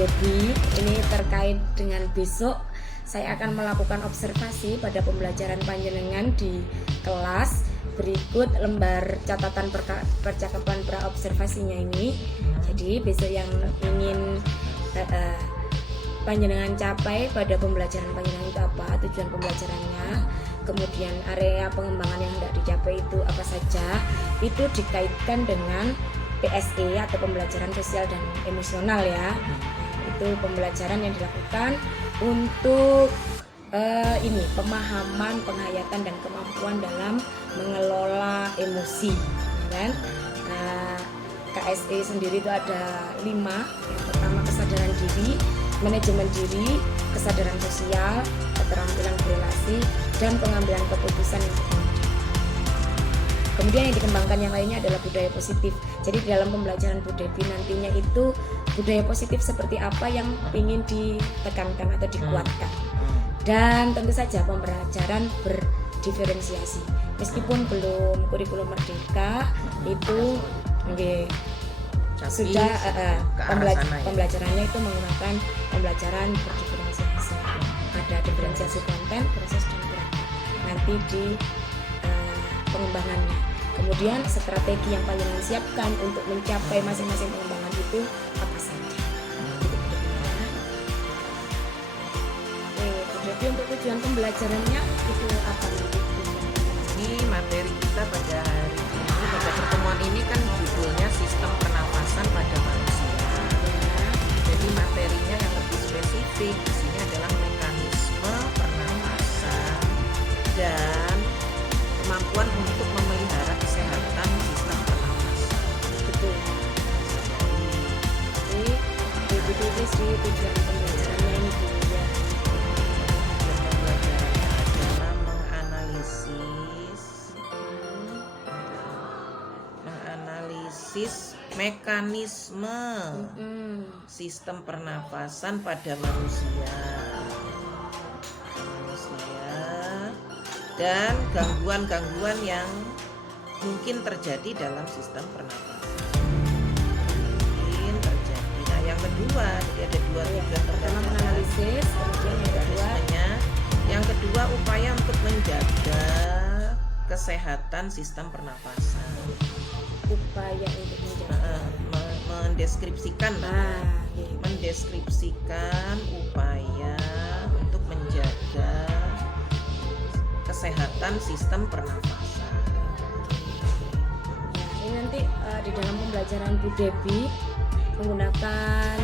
Debbie. Ini terkait dengan besok saya akan melakukan observasi pada pembelajaran panjenengan di kelas. Berikut lembar catatan percakapan praobservasinya ini. Jadi besok yang ingin panjenengan capai pada pembelajaran panjenengan itu apa, tujuan pembelajarannya, kemudian area pengembangan yang hendak dicapai itu apa saja, itu dikaitkan dengan PSE atau pembelajaran sosial dan emosional ya. Itu pembelajaran yang dilakukan untuk pemahaman, penghayatan dan kemampuan dalam mengelola emosi, kan? KSE sendiri itu ada 5. Yang pertama kesadaran diri, manajemen diri, kesadaran sosial, keterampilan berelasi, dan pengambilan keputusan yang bertanggung jawab. Kemudian yang dikembangkan yang lainnya adalah budaya positif. Jadi dalam pembelajaran Bu Debbie nantinya itu budaya positif seperti apa yang ingin ditekankan atau dikuatkan. Dan tentu saja pembelajaran berdiferensiasi. Meskipun belum kurikulum merdeka itu sudah pembelajarannya itu menggunakan pembelajaran berdiferensiasi. Ada diferensiasi konten, proses dan praktik nanti di pengembangannya. Kemudian strategi yang paling disiapkan untuk mencapai masing-masing pengembangan itu apa saja? Jadi untuk tujuan pembelajarannya itu apa? Ini materi kita pada hari ini, pada pertemuan ini kan judulnya sistem pernafasan pada manusia. Jadi materinya yang lebih spesifik di sini adalah mekanisme pernafasan dan kemampuan untuk memelihara kesehatan sistem pernafasan. Betul. Jadi definisi tujuan pembelajarannya ini dulu ya. Pembelajarannya adalah menganalisis mekanisme sistem pernafasan pada manusia dan gangguan-gangguan yang mungkin terjadi dalam sistem pernafasan. Nah, yang kedua, jadi ada dua tujuan. Pertama menganalisis, kemudian yang kedua upaya untuk menjaga kesehatan sistem pernafasan. Upaya untuk menjaga, mendeskripsikan upaya untuk menjaga kesehatan sistem pernafasan. Nah, ini nanti di dalam pembelajaran Bu Debbie menggunakan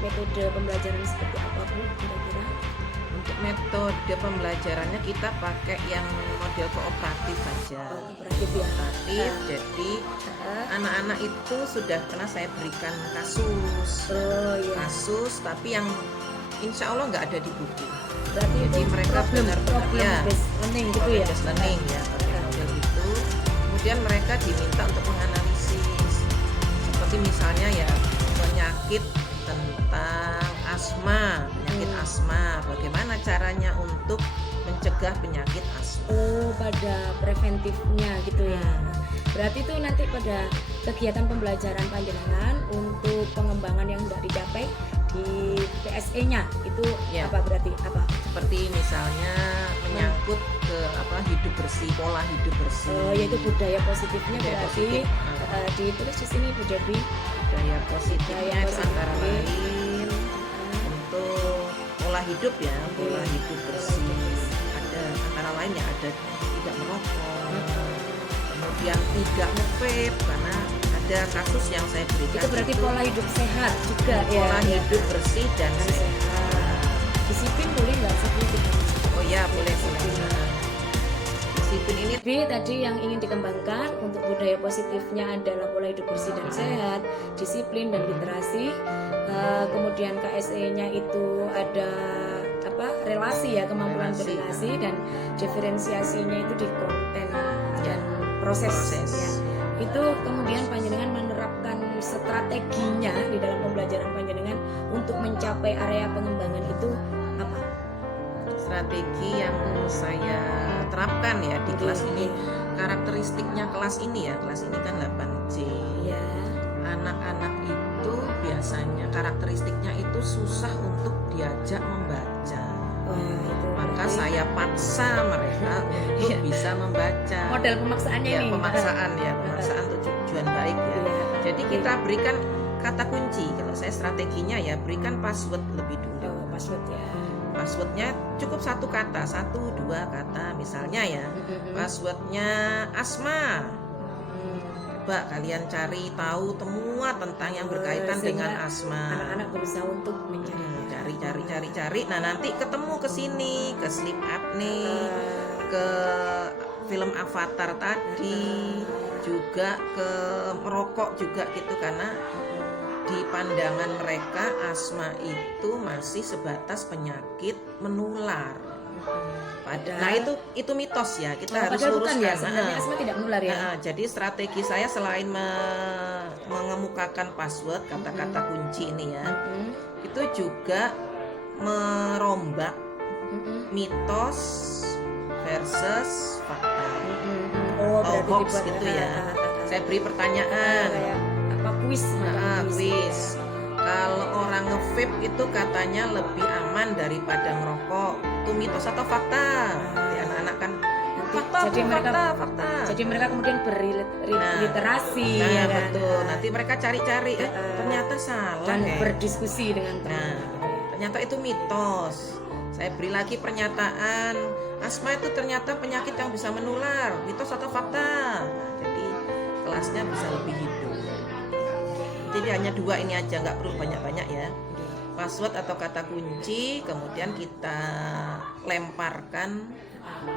metode pembelajaran seperti apa Bu kira-kira? Untuk metode pembelajarannya kita pakai yang model kooperatif saja. Kooperatif. Jadi anak-anak itu sudah pernah saya berikan kasus. Kasus tapi yang insya Allah nggak ada di buku. Berarti jadi mereka benar-benar learning gitu ya. Learning ya, pakai model itu. Kemudian mereka diminta untuk menganalisis seperti misalnya ya penyakit tentang asma, asma. Bagaimana caranya untuk mencegah penyakit asma? Pada preventifnya gitu ya. Berarti itu nanti pada kegiatan pembelajaran panjenengan untuk pengembangan yang sudah dicapai di PSE-nya itu ya. Apa berarti apa? Seperti misalnya menyangkut ke hidup bersih, pola hidup bersih. Yaitu budaya positifnya berarti ditulis di sini Bu Debbie. Budaya positifnya antara lain untuk pola hidup ya, pola hidup bersih. Ada antara lain ya ada tidak merokok, kemudian tidak nge-vape karena ada kasus yang saya berikan. Itu berarti pola hidup sehat juga ya. Pola hidup bersih dan sehat. Disiplin boleh nggak sih? Oh ya boleh. Disiplin ini tadi yang ingin dikembangkan untuk budaya positifnya adalah pola hidup bersih dan sehat, disiplin dan literasi. Kemudian KSE-nya itu ada relasi ya, kemampuan berrelasi, dan diferensiasinya itu di konten dan proses. Ya. Itu kemudian panjenengan menerapkan strateginya di dalam pembelajaran panjenengan untuk mencapai area pengembangan itu apa? Strategi yang saya terapkan ya di kelas ini, karakteristiknya kelas ini ya, kelas ini kan 8C. Ya. anak-anak itu biasanya karakteristiknya itu susah untuk diajak membaca. Wah, itu Maka berarti saya paksa mereka untuk Iya. bisa membaca. model pemaksaannya Ya, ini. pemaksaan untuk tujuan baik ya. Iya. Jadi kita berikan kata kunci. Kalau saya strateginya ya berikan password lebih dulu. Oh, password ya. Passwordnya cukup satu kata, 1-2 kata misalnya ya. Passwordnya Asma. Coba kalian cari tahu semua tentang yang berkaitan Sehingga dengan Asma. Anak-anak berusaha untuk mencari. Cari. Nah nanti ketemu ke sini, ke Sleep Apnea, ke film Avatar tadi, juga ke merokok juga gitu, karena di pandangan mereka asma itu masih sebatas penyakit menular. Nah itu mitos ya, kita harus padahal bukan luruskan. ya, sebenarnya asma tidak menular ya. Jadi strategi saya selain mengemukakan password kata-kata kunci ini ya, itu juga merombak mitos versus fakta. Berarti Hoax dibuat gitu ya. Saya beri pertanyaan. kayak apa kuis Kuis. Kalau orang nge-vape itu katanya lebih aman daripada ngerokok. Itu mitos atau fakta? Jadi anak-anak kan fakta. Jadi mereka kemudian berliterasi Nah, ya kan? betul. Nanti mereka cari-cari, ternyata salah. Dan berdiskusi dengan teman. Ternyata itu mitos. Saya beri lagi pernyataan, asma itu ternyata penyakit yang bisa menular. Mitos atau fakta? Jadi kelasnya bisa lebih hidup. Jadi hanya 2 ini aja, nggak perlu banyak-banyak ya. Password atau kata kunci, kemudian kita lemparkan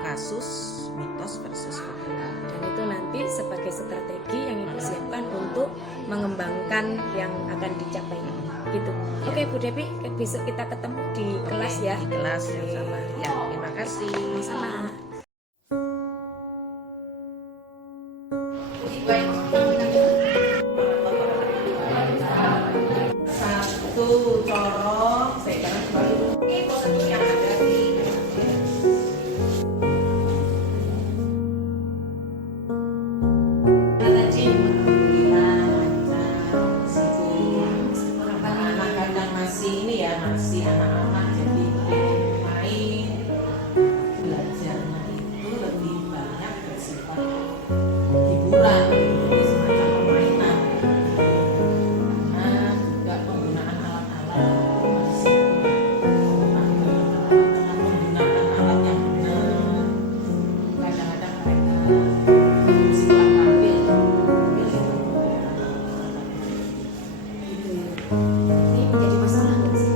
kasus mitos versus fakta. Dan itu nanti sebagai strategi yang Ibu siapkan untuk mengembangkan yang akan dicapai gitu. Oke Bu Devi, besok kita ketemu di kelas ya. Di kelas yang sama. Ya, terima kasih. Sama. Satu corong, saya jangan kembali posisi yang ada di anak-anak masih ini ya, masih anak-anak, jadi main belajarnya itu lebih banyak bersifat hiburan gitu, jadi semacam permainan. Nah, juga penggunaan alat-alat masih menggunakan alat yang benar. Kadang-kadang mereka mesti tampil Ini menjadi masalah nggak sih?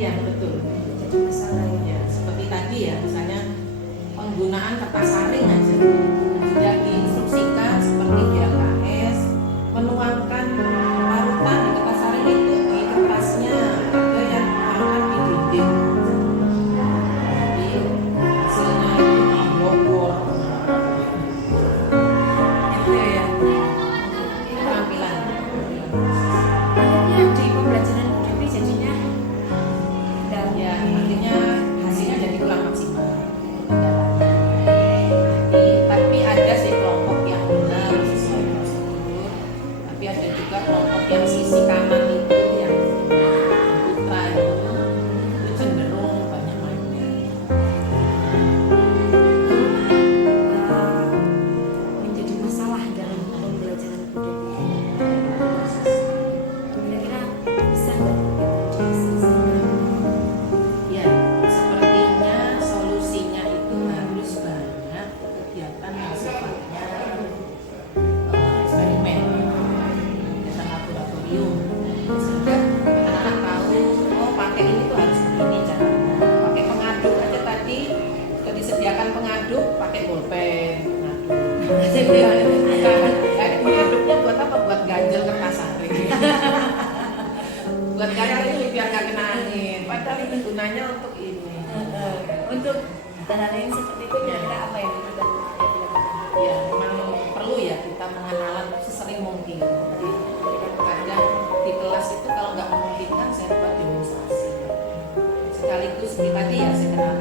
iya betul. Menjadi masalah ya. Ya, seperti tadi ya, misalnya penggunaan kertas saring aja tidak diinstruksikan seperti di LKS, menuangkan parutan di kertas saring itu di kertasnya, ada yang menuangkan di dinding. Jadi hasilnya itu bobor. Itu ya keterampilan. Akhirnya di pembelajaran Bu Devi jadinya dan Ya, akhirnya hasilnya jadi kurang maksimal kendalanya. Tapi ada sih kelompok yang benar sesuai prosedur, tapi ada juga kelompok yang sisi kanan itu yang putra itu cenderung banyak mainnya. menjadi masalah dalam pembelajaran Bu Devi. Kira-kira bisa nggak diselesaikan? Ya, sepertinya solusinya itu harus banyak kegiatan yang sifatnya eksperimen, kegiatan laboratorium, sehingga anak-anak tahu, oh pakai ini tuh harus begini caranya. Pakai pengaduk aja tadi, sudah disediakan pengaduk, pakai bolpen pengaduk. Pengaduknya buat apa? Buat ganjel kertas saring. Buat kayak ini biar nggak kena angin. Padahal ini gunanya untuk ini. Untuk hal yang seperti itu kira-kira apa yang kita lakukan? Ya memang perlu ya kita mengenalan sesering mungkin. Jadi kadang di kelas itu kalau nggak memungkinkan saya buat demonstrasi. Sekaligus seperti tadi ya saya kenal